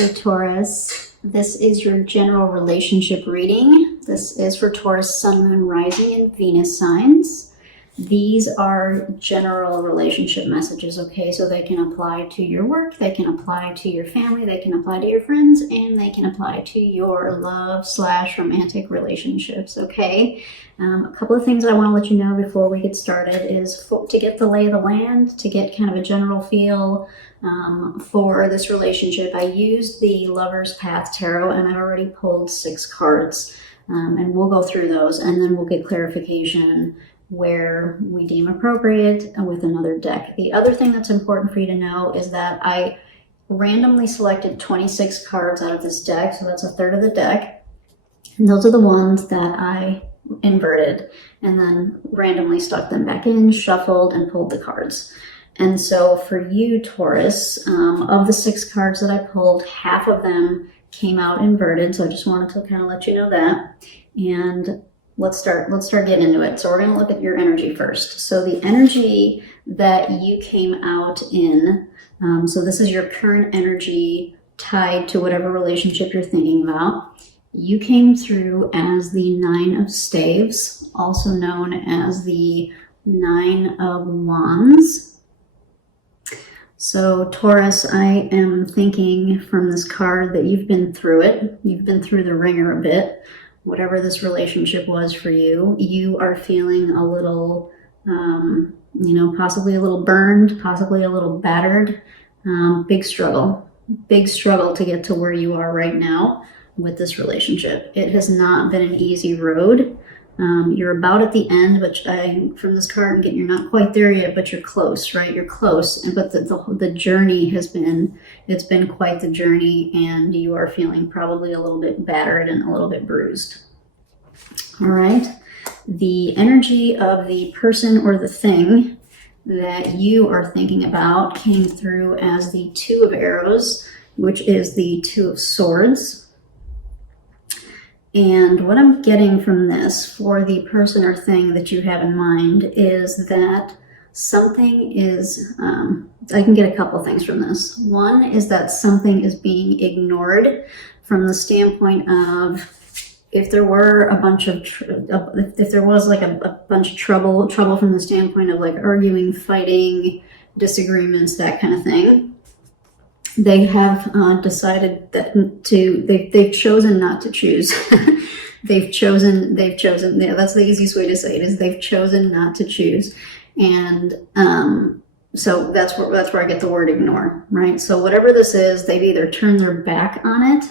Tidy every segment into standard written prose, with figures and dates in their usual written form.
Hey Taurus, this is your general relationship reading. This is for Taurus, Sun, Moon, Rising, and Venus signs. These are general relationship messages, okay? So they can apply to your work, they can apply to your family, they can apply to your friends, and they can apply to your love/romantic relationships, okay? A couple of things I want to let you know before we get started is to get the lay of the land, to get kind of a general feel for this relationship. I used the Lover's Path Tarot, and I've already pulled 6 cards, and we'll go through those, and then we'll get clarification where we deem appropriate with another deck. The other thing that's important for you to know is that I randomly selected 26 cards out of this deck, so that's a third of the deck, and those are the ones that I inverted and then randomly stuck them back in, shuffled, and pulled the cards. And so for you, Taurus, of the 6 cards that I pulled, half of them came out inverted, so I just wanted to kind of let you know that. And let's start getting into it. So we're going to look at your energy first. So the energy that you came out in, so this is your current energy tied to whatever relationship you're thinking about. You came through as the 9 of Staves, also known as the 9 of Wands. So Taurus, I am thinking from this card that you've been through it. You've been through the ringer a bit. Whatever this relationship was for you, you are feeling a little, possibly a little burned, possibly a little battered. Big struggle to get to where you are right now with this relationship. It has not been an easy road. You're about at the end, but from this card, I'm getting you're not quite there yet, but you're close, right? You're close, but the journey it's been quite the journey, and you are feeling probably a little bit battered and a little bit bruised. All right. The energy of the person or the thing that you are thinking about came through as the 2 of Arrows, which is the 2 of Swords. And what I'm getting from this for the person or thing that you have in mind is that something is, I can get a couple things from this. One is that something is being ignored from the standpoint of if there were a bunch of, if there was like a bunch of trouble from the standpoint of like arguing, fighting, disagreements, that kind of thing. They have decided that they've chosen not to choose. they've chosen, yeah, that's the easiest way to say it, is they've chosen not to choose. And so that's where I get the word ignore, right? So whatever this is, they've either turned their back on it,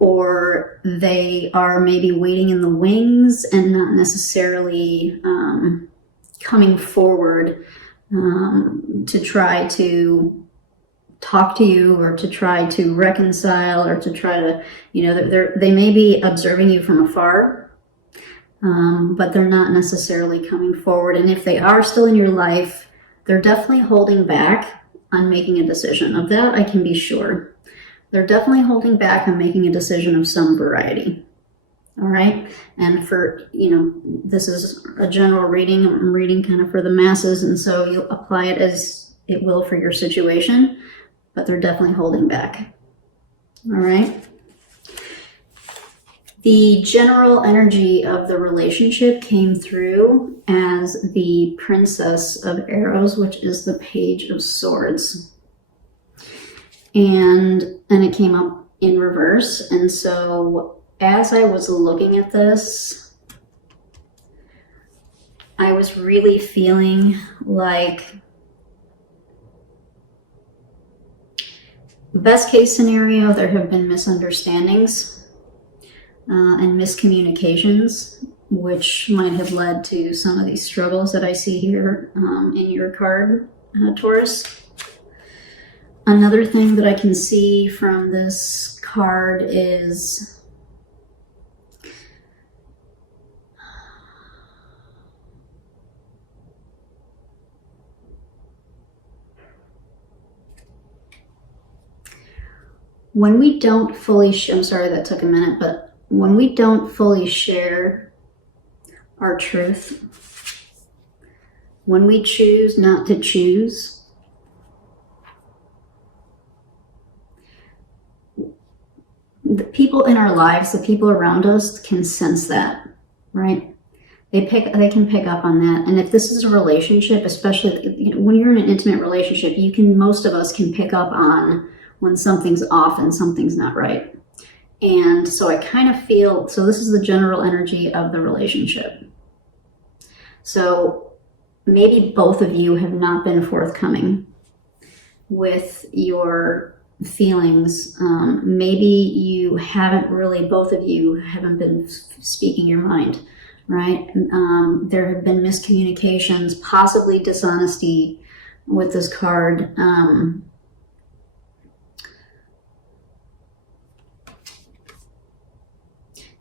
or they are maybe waiting in the wings and not necessarily coming forward to try to talk to you, or to try to reconcile, or to try to, they may be observing you from afar, but they're not necessarily coming forward. And if they are still in your life, they're definitely holding back on making a decision. Of that, I can be sure. They're definitely holding back on making a decision of some variety. All right. And for, this is a general reading. I'm reading kind of for the masses. And so you apply it as it will for your situation, but they're definitely holding back. All right. The general energy of the relationship came through as the Princess of Arrows, which is the Page of Swords. And it came up in reverse. And so as I was looking at this, I was really feeling like best case scenario, there have been misunderstandings and miscommunications, which might have led to some of these struggles that I see here in your card, Taurus. Another thing that I can see from this card is when we don't fully, I'm sorry that took a minute, but when we don't fully share our truth, when we choose not to choose, the people in our lives, the people around us can sense that, right? They can pick up on that. And if this is a relationship, especially when you're in an intimate relationship, most of us can pick up on when something's off and something's not right. And so I kind of feel, so this is the general energy of the relationship. So maybe both of you have not been forthcoming with your feelings. Maybe you haven't really, both of you haven't been speaking your mind, right? There have been miscommunications, possibly dishonesty with this card.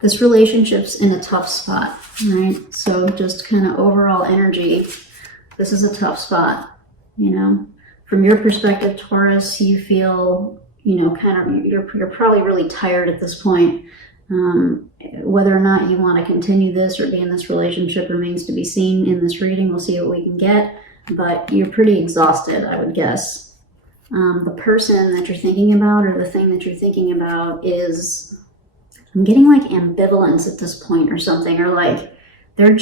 This relationship's in a tough spot, right? So just kind of overall energy, this is a tough spot, From your perspective, Taurus, you feel, you're probably really tired at this point. Whether or not you want to continue this or be in this relationship remains to be seen in this reading. We'll see what we can get, but you're pretty exhausted, I would guess. The person that you're thinking about or the thing that you're thinking about is, I'm getting like ambivalence at this point or something, or like they're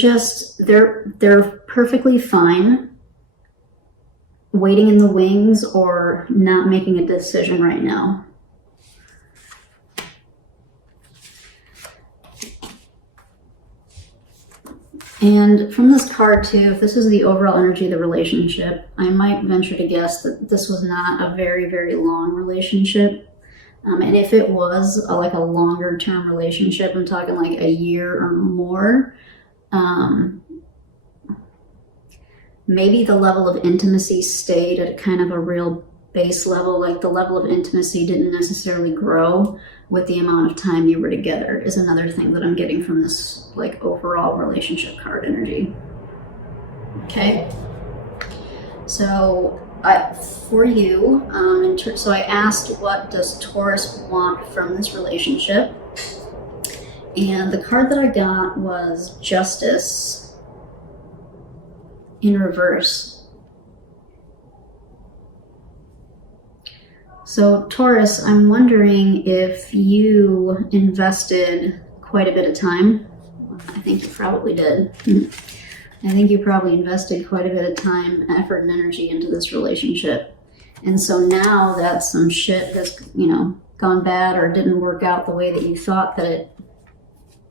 perfectly fine waiting in the wings or not making a decision right now. And from this card too, if this is the overall energy of the relationship, I might venture to guess that this was not a very, very long relationship. And if it was like a longer term relationship, I'm talking like a year or more, maybe the level of intimacy stayed at kind of a real base level, like the level of intimacy didn't necessarily grow with the amount of time you were together, is another thing that I'm getting from this like overall relationship card energy. Okay. So for you, so I asked, what does Taurus want from this relationship? And the card that I got was Justice in reverse. So Taurus, I'm wondering if you invested quite a bit of time. I think you probably did. I think you probably invested quite a bit of time, effort, and energy into this relationship. And so now that some shit has, gone bad or didn't work out the way that you thought that it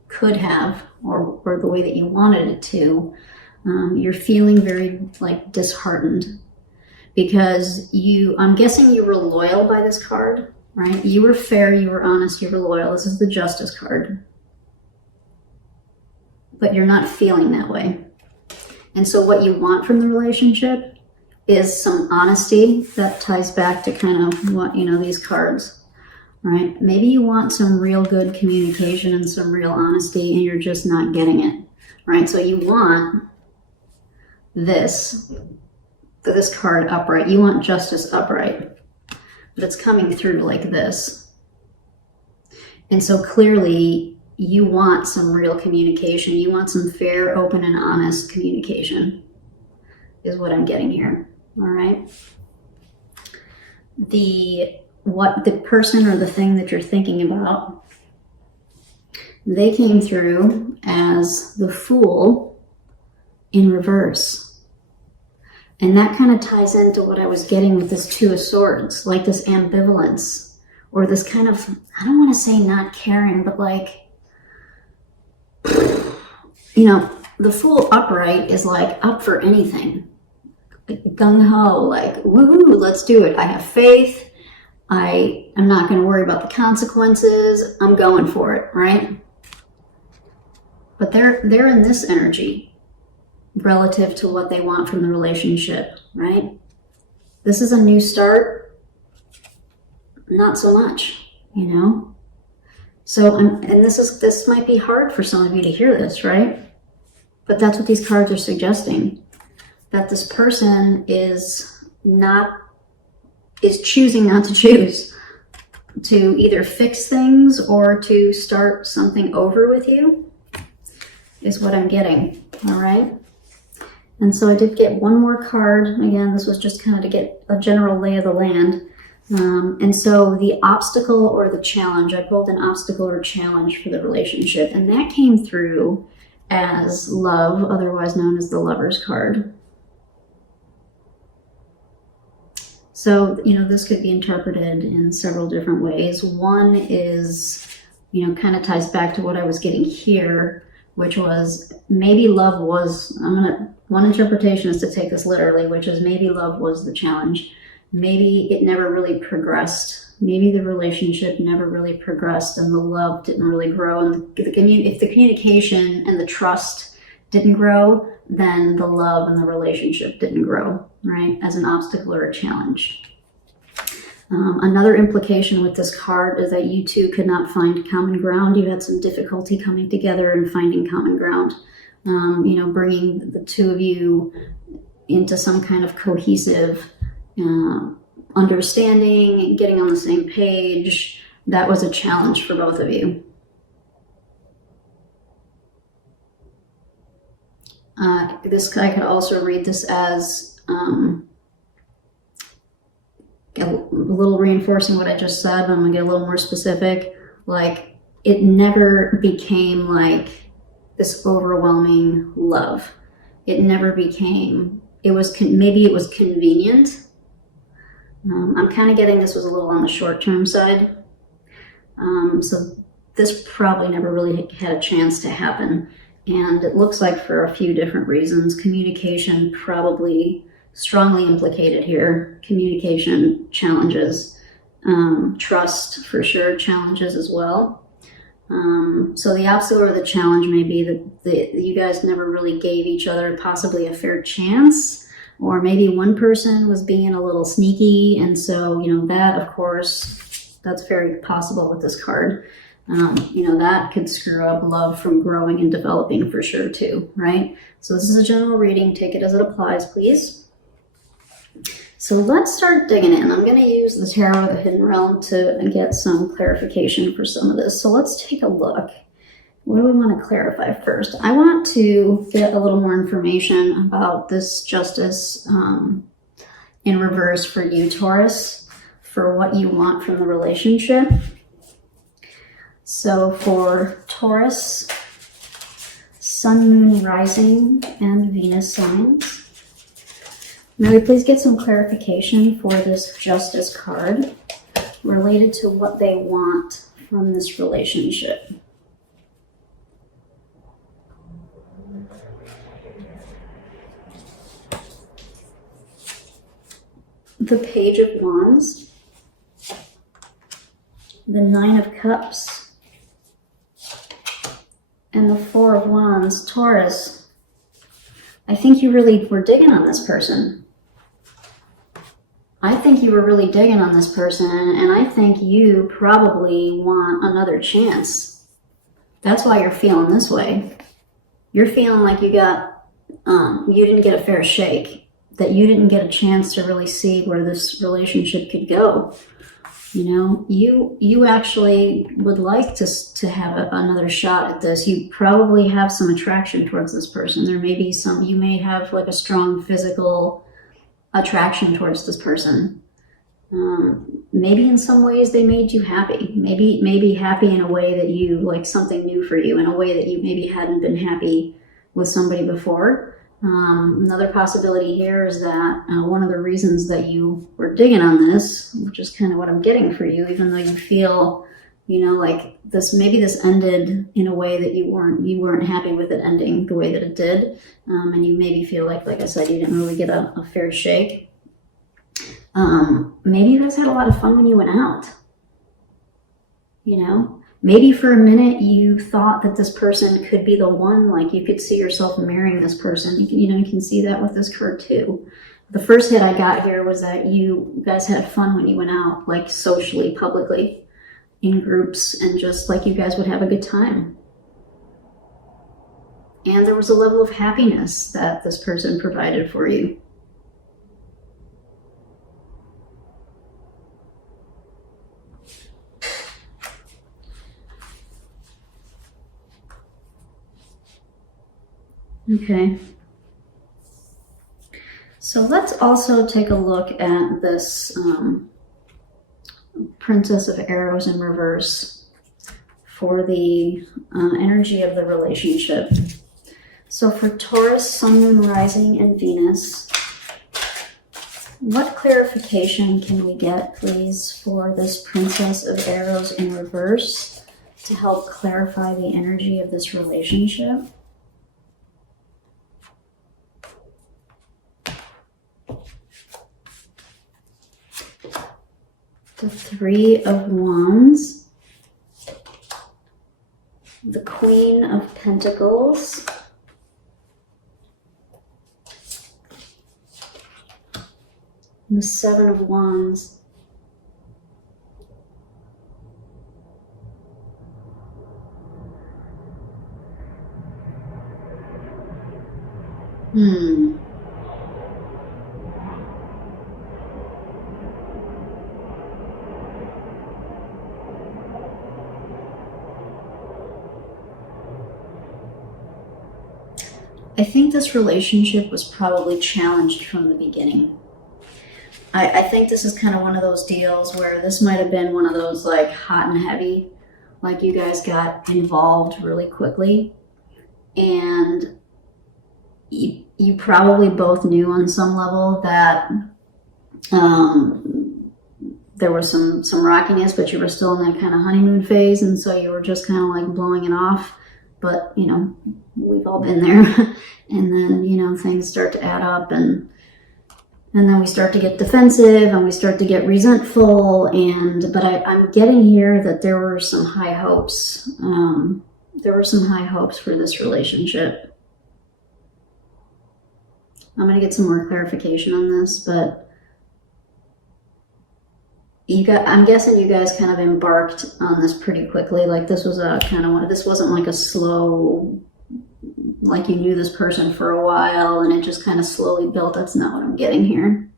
could have, or the way that you wanted it to, you're feeling very disheartened because I'm guessing you were loyal by this card, right? You were fair, you were honest, you were loyal. This is the Justice card. But you're not feeling that way. And so what you want from the relationship is some honesty. That ties back to kind of what, these cards, right? Maybe you want some real good communication and some real honesty and you're just not getting it, right? So you want this card upright. You want Justice upright, but it's coming through like this. And so clearly you want some real communication. You want some fair, open, and honest communication is what I'm getting here, all right? What the person or the thing that you're thinking about, they came through as the Fool in reverse. And that kind of ties into what I was getting with this Two of Swords, like this ambivalence, or this kind of, I don't want to say not caring, but like, the Fool upright is like up for anything. Like gung-ho, like, woohoo, let's do it. I have faith. I'm not going to worry about the consequences. I'm going for it, right? But they're in this energy relative to what they want from the relationship, right? This is a new start. Not so much, So, and this might be hard for some of you to hear this, right? But that's what these cards are suggesting. That this person is choosing not to choose to either fix things or to start something over with you is what I'm getting, all right? And so I did get one more card. Again, this was just kind of to get a general lay of the land. And so the obstacle or the challenge, I pulled an obstacle or challenge for the relationship, and that came through as love, otherwise known as the Lover's card. So, this could be interpreted in several different ways. One is, kind of ties back to what I was getting here, which was maybe love was, one interpretation is to take this literally, which is maybe love was the challenge. Maybe it never really progressed. Maybe the relationship never really progressed and the love didn't really grow. And if the communication and the trust didn't grow, then the love and the relationship didn't grow, right? As an obstacle or a challenge. Another implication with this card is that you two could not find common ground. You had some difficulty coming together and finding common ground. Bringing the two of you into some kind of cohesive understanding, getting on the same page. That was a challenge for both of you. I could also read this as a little reinforcing what I just said, but I'm gonna get a little more specific. Like, it never became like this overwhelming love. It never became, maybe it was convenient. I'm kind of getting this was a little on the short-term side. So this probably never really had a chance to happen. And it looks like for a few different reasons. Communication probably strongly implicated here. Communication challenges. Trust for sure challenges as well. So the obstacle or the challenge may be that you guys never really gave each other possibly a fair chance, or maybe one person was being a little sneaky, and so that, of course, that's very possible with this card. That could screw up love from growing and developing for sure too, right? So this is a general reading. Take it as it applies, please. So let's start digging in. I'm going to use the Tarot of the Hidden Realm to get some clarification for some of this. So let's take a look. What do we want to clarify first? I want to get a little more information about this Justice in reverse for you, Taurus, for what you want from the relationship. So for Taurus, Sun, Moon, Rising, and Venus signs, may we please get some clarification for this Justice card related to what they want from this relationship. The Page of Wands, the Nine of Cups, and the Four of Wands. Taurus, I think you really were digging on this person. I think you were really digging on this person, and I think you probably want another chance. That's why you're feeling this way. You're feeling like you didn't get a fair shake, that you didn't get a chance to really see where this relationship could go. You actually would like to have another shot at this. You probably have some attraction towards this person. There may be you may have like a strong physical attraction towards this person. Maybe in some ways they made you happy. Maybe happy in a way that you, like something new for you, in a way that you maybe hadn't been happy with somebody before. Another possibility here is that one of the reasons that you were digging on this, which is kind of what I'm getting for you, even though you feel, like maybe this ended in a way that you weren't happy with it ending the way that it did, and you maybe feel like I said, you didn't really get a fair shake. Maybe you guys had a lot of fun when you went out. Maybe for a minute you thought that this person could be the one, like you could see yourself marrying this person. You can see that with this card too. The first hit I got here was that you guys had fun when you went out, like socially, publicly, in groups, and just like you guys would have a good time. And there was a level of happiness that this person provided for you. Okay. So let's also take a look at this Princess of Arrows in reverse for the energy of the relationship. So for Taurus, Sun, Moon, Rising, and Venus, what clarification can we get, please, for this Princess of Arrows in reverse to help clarify the energy of this relationship? The Three of Wands, the Queen of Pentacles, and the Seven of Wands. I think this relationship was probably challenged from the beginning. I think this is kind of one of those deals where this might have been one of those like hot and heavy, like you guys got involved really quickly, and you probably both knew on some level that there was some rockiness, but you were still in that kind of honeymoon phase, and so you were just kind of like blowing it off. But, you know, we've all been there. And then, you know, things start to add up, and then we start to get defensive and we start to get resentful. But I'm getting here that there were some high hopes. There were some high hopes for this relationship. I'm going to get some more clarification on this, but I'm guessing you guys kind of embarked on this pretty quickly. Like this was a kind of this wasn't like a slow, like you knew this person for a while and it just kind of slowly built. That's not what I'm getting here.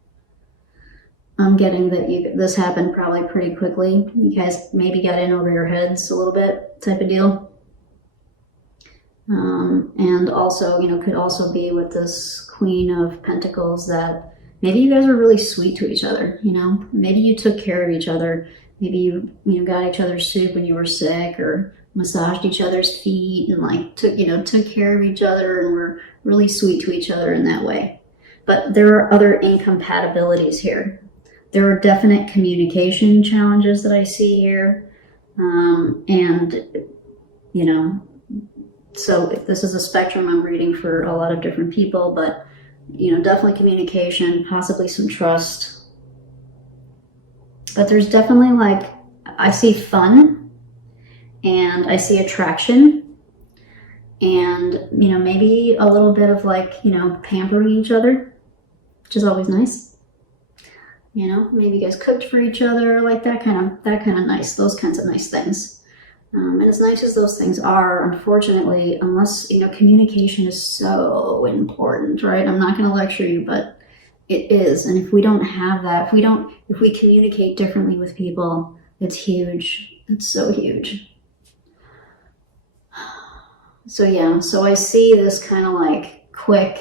I'm getting that this happened probably pretty quickly. You guys maybe got in over your heads a little bit type of deal. And also, you know, could also be with this Queen of Pentacles that maybe you guys were really sweet to each other, you know? Maybe you took care of each other. Maybe you got each other's soup when you were sick, or massaged each other's feet and like took care of each other and were really sweet to each other in that way. But there are other incompatibilities here. There are definite communication challenges that I see here. And, you know, so if this is a spectrum I'm reading for a lot of different people, but you know, definitely communication, possibly some trust. But there's definitely like, I see fun and I see attraction and, you know, maybe a little bit of like, you know, pampering each other, which is always nice. You know, maybe you guys cooked for each other, like that kind of nice, those kinds of nice things. And as nice as those things are, unfortunately, unless, you know, communication is so important, right? I'm not going to lecture you, but it is. And if we don't have that, if we communicate differently with people, it's huge. It's so huge. So yeah, so I see this kind of like quick,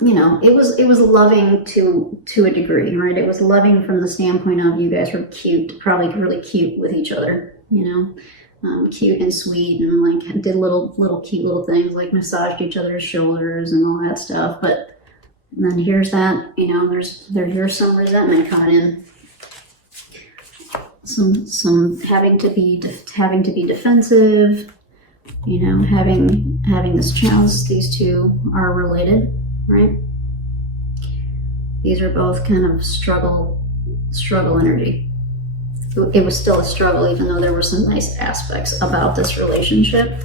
you know, it was loving to a degree, right? It was loving from the standpoint of you guys were cute, probably really cute with each other, you know, cute and sweet, and like did little cute little things like massaged each other's shoulders and all that stuff. But then here's that, you know, here's some resentment coming in, some having to be defensive, you know, having this challenge. These two are related. Right? These are both kind of struggle energy. It was still a struggle, even though there were some nice aspects about this relationship.